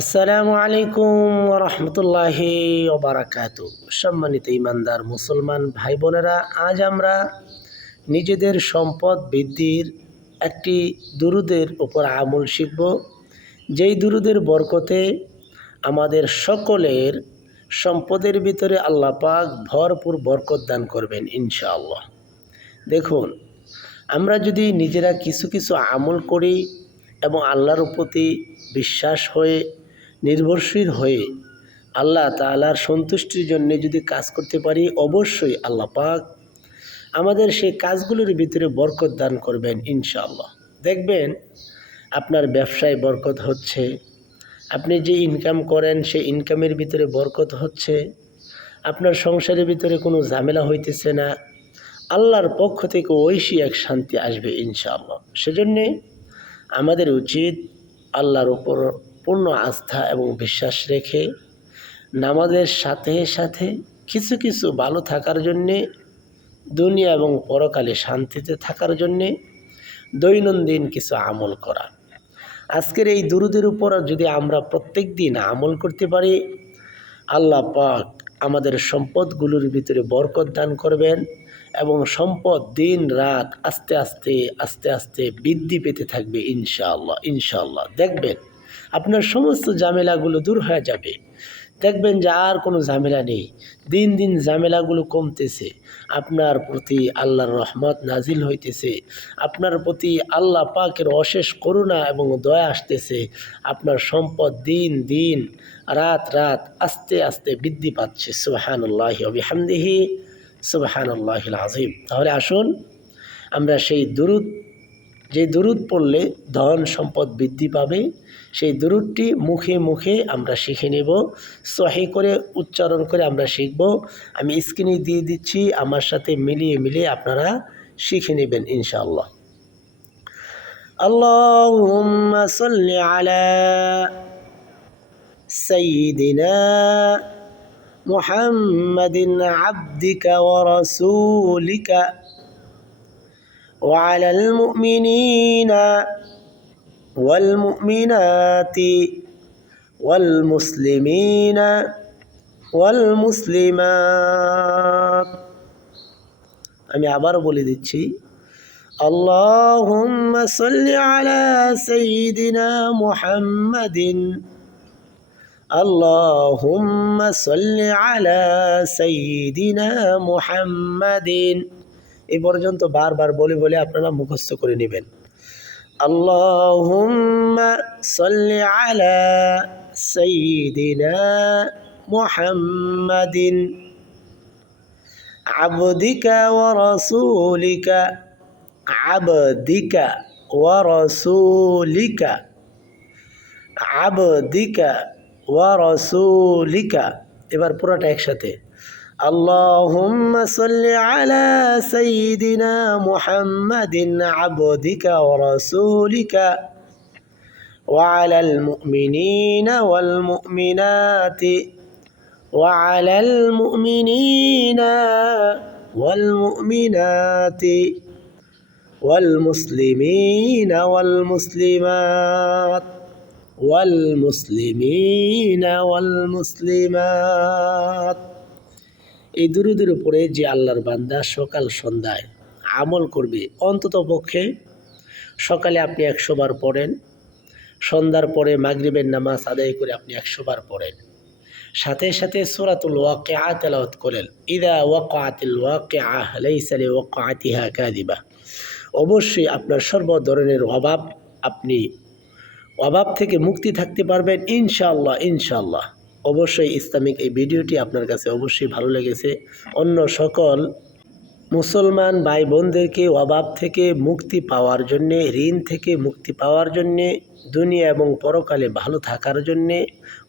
আসসালামু আলাইকুম রহমতুল্লাহি ওবরাকাত সম্মানিত ইমানদার মুসলমান ভাই বোনেরা, আজ আমরা নিজেদের সম্পদ বৃদ্ধির একটি দুরুদের উপর আমল শিখব। যেই দুরুদের বরকতে আমাদের সকলের সম্পদের ভিতরে আল্লাহ পাক ভরপুর বরকত দান করবেন ইনশাআল্লাহ। দেখুন, আমরা যদি নিজেরা কিছু কিছু আমল করি এবং আল্লাহর প্রতি বিশ্বাস হয়ে নির্ভরশীল হয়ে আল্লাহ তালার সন্তুষ্টির জন্য যদি কাজ করতে পারি, অবশ্যই আল্লাহ পাক আমাদের সেই কাজগুলোর ভিতরে বরকত দান করবেন ইনশাআল্লাহ। দেখবেন আপনার ব্যবসায় বরকত হচ্ছে, আপনি যে ইনকাম করেন সেই ইনকামের ভিতরে বরকত হচ্ছে, আপনার সংসারের ভিতরে কোনো ঝামেলা হইতেছে না, আল্লাহর পক্ষ থেকে ঐশী এক শান্তি আসবে ইনশাআল্লাহ। সেজন্যে আমাদের উচিত আল্লাহর উপর পূর্ণ আস্থা এবং বিশ্বাস রেখে নামাজের সাথে সাথে কিছু কিছু ভালো থাকার জন্যে, দুনিয়া এবং পরকালে শান্তিতে থাকার জন্যে দৈনন্দিন কিছু আমল করা। আজকের এই দুরুদের উপর যদি আমরা প্রত্যেক দিন আমল করতে পারি, আল্লাহ পাক আমাদের সম্পদগুলোর ভিতরে বরকত দান করবেন এবং সম্পদ দিন রাত আস্তে আস্তে আস্তে আস্তে বৃদ্ধি পেতে থাকবে ইনশাআল্লাহ ইনশাআল্লাহ। দেখবেন আপনার সমস্ত ঝামেলাগুলো দূর হয়ে যাবে। দেখবেন যে আর কোনো ঝামেলা নেই। দিন দিন ঝামেলাগুলো কমতেছে। আপনার প্রতি আল্লাহর রহমত নাজিল হইতেছে। আপনার প্রতি আল্লাহ পাকের অশেষ করুণা এবং দয়া আসতেছে। আপনার সম্পদ দিন দিন, রাত রাত আস্তে আস্তে বৃদ্ধি পাচ্ছে। সুবাহানুল্লাহ অবিহামদিহি সুবাহানুল্লাহ আজিম তাহলে আসুন, আমরা সেই দুরুদ যে দুরুদ পড়লে ধন সম্পদ বৃদ্ধি পাবে সেই দুরুদটি মুখে মুখে আমরা শিখে নেব সহি করে উচ্চারণ করে আমরা শিখব আমি স্ক্রিনে দিয়ে দিচ্ছি আমার সাথে মিলিয়ে মিলিয়ে আপনারা শিখে নেবেন ইনশাআল্লাহ اللهم صل على سيدنا محمد عبدك ورسولك وعلى المؤمنين والمؤمنات والمسلمين والمسلمات আমি আবার বলে দিচ্ছি اللهم صل على سيدنا محمد اللهم صل على سيدنا محمد এই পর্যন্ত বারবার বলে বলে আপনারা মুখস্থ করে নেবেন। আল্লাহুম্মা আবদিকা আবদিকা আবদিকা এবার পুরোটা একসাথে। اللهم صل على سيدنا محمد عبدك ورسولك وعلى المؤمنين والمؤمنات وعلى المؤمنين والمؤمنات والمسلمين والمسلمات والمسلمين والمسلمات এই দুরুদের উপরে যে আল্লাহর বান্দা সকাল সন্ধ্যায় আমল করবে, অন্তত পক্ষে সকালে আপনি একশো বার পড়েন, সন্ধ্যার পরে মাগরিবের নামাজ আদায় করে আপনি একশো বার পড়েন। সাথে সাথে সুরাতুল ওয়াকে আ করেন, ইদা ওয়াকাতিল ওয়াকে আহ লাইসালে ওয়াকাতিহা কাদিবা অবশ্যই আপনার সর্ব ধরনের অভাব আপনি অভাব থেকে মুক্তি থাকতে পারবেন, ইনশাআল্লাহ ইনশাআল্লাহ। অবশ্যই ইসলামিক এই ভিডিওটি আপনার কাছে অবশ্যই ভালো লেগেছে। অন্য সকল মুসলমান ভাই বোনদেরকে অভাব থেকে মুক্তি পাওয়ার জন্যে, ঋণ থেকে মুক্তি পাওয়ার জন্যে, দুনিয়া এবং পরকালে ভালো থাকার জন্যে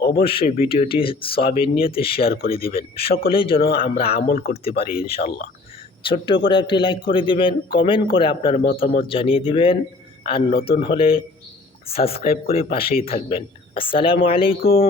অবশ্যই ভিডিওটি সবের নিয়তে শেয়ার করে দিবেন। সকলেই যেন আমরা আমল করতে পারি ইনশাল্লাহ ছোট্ট করে একটি লাইক করে দিবেন, কমেন্ট করে আপনার মতামত জানিয়ে দিবেন, আর নতুন হলে সাবস্ক্রাইব করে পাশেই থাকবেন। আসসালামু আলাইকুম।